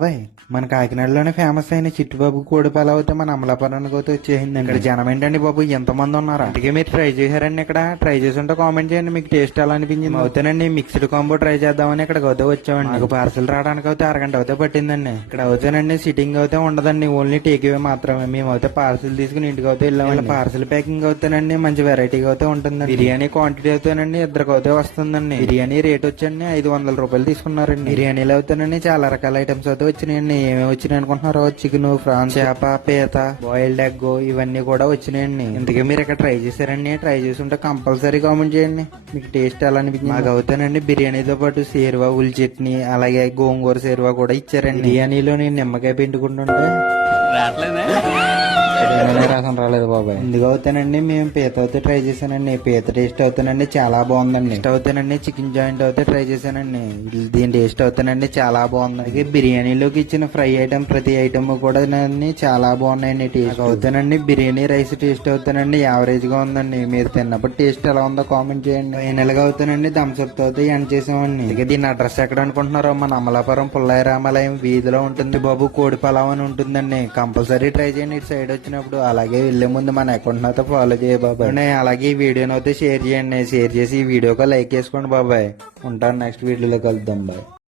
Bye మన కాకినాడలోనే famous అయిన చిట్టుబాబు కోడి పలావ్ అయితే మన అమలాపురానికి అయితే వచ్చేసింది ఇక్కడ జనం ఏంటండి బాబు? ఎంతమంది ఉన్నారా? అందుకే మీరు ట్రై చేశారండి ఇక్కడ. ట్రై చేసి ఉంటే కామెంట్ చేయండి మీకు టేస్ట్ ఎలా అనిపించింది. అవుతానండి మిక్స్డ్ కాంబో ట్రై చేద్దామని ఇక్కడ అయితే వచ్చామండి. నాకు పార్సల్ రావడానికి అయితే అరగంట అయితే పట్టిందండి. ఇక్కడ అవుతానండి సిట్టింగ్ అయితే ఉండదండి ఓన్లీ టేక్ అవే మాత్రమే. మేము అయితే పార్సల్ తీసుకుని ఇంటికి అయితే వెళ్ళామండి. పార్సల్ ప్యాకింగ్ అవుతానండి మంచి వెరైటీగా అయితే ఉంటుందండి. బిర్యానీ క్వాంటిటీ అవుతానండి ఇద్దరికి అయితే వస్తుందండి. బిర్యానీ రేట్ వచ్చండి ఐదు వందల రూపాయలు తీసుకున్నారండి. బిర్యానీలో అవుతానండి చాలా రకాల ఐటమ్స్ అయితే వచ్చినాయండి. ఏమేమి వచ్చినాయి అనుకుంటున్నారో? చికెన్ ఫ్రాన్స్ చేప పీత బాయిల్డ్ ఎగ్ ఇవన్నీ కూడా వచ్చినాయండి. ఇంతకీ మీరు ఇక్కడ ట్రై చేశారండి. ట్రై చేసి ఉంటే కంపల్సరీ కామెంట్ చేయండి. మీకు టేస్ట్ ఎలా అనిపించింది? మాకు అవుతానండి. బిర్యానీతో పాటు సేరువా ఉల్లి చట్నీ అలాగే గోంగూర సేరువా కూడా ఇచ్చారండి. బిర్యానీలో నేను నిమ్మకాయ పిండుకుంటుంటే? ఏమైనా రసం రాలేదు బాబాయ్. ఎందుకు అవుతానండి? మేము పీత అయితే ట్రై చేశానండి. పీత టేస్ట్ అవుతానండి చాలా బాగుందండి. టేస్ట్ అవుతానండి చికెన్ జాయింట్ అయితే ట్రై చేశానండి. దీని టేస్ట్ అవుతానండి చాలా బాగుంది. అలాగే బిర్యానీలోకి ఇచ్చిన ఫ్రై ఐటమ్ ప్రతి ఐటమ్ కూడా చాలా బాగున్నాయండి టేస్ట్ అవుతానండి. బిర్యానీ రైస్ టేస్ట్ అవుతానండి. యావరేజ్గా ఉందండి. మీరు తిన్నప్పుడు టేస్ట్ ఎలా ఉందో కామెంట్ చేయండి. ఫైనల్గా అవుతానండి. థమ్స్అప్తో అయితే ఎండ్ చేసామండి. ఇక దీని అడ్రస్ ఎక్కడ అనుకుంటున్నారో మన అమలాపురం పుల్లయ్య రామాలయం వీధిలో ఉంటుంది బాబు. కోడి పలావ్ అని ఉంటుందండి. కంపల్సరీ ట్రై చేయండి. ఇటు సైడ్ వచ్చినప్పుడు అలాగే వెళ్ళే ముందు మన అకౌంట్ అయితే ఫాలో చేయ బాబాయ్. అలాగే ఈ వీడియోని అయితే షేర్ చేయండి. షేర్ చేసి ఈ వీడియోకి లైక్ చేసుకోండి బాబాయ్. ఉంటాను నెక్స్ట్ వీడియోలో కలుద్దాం బాయ్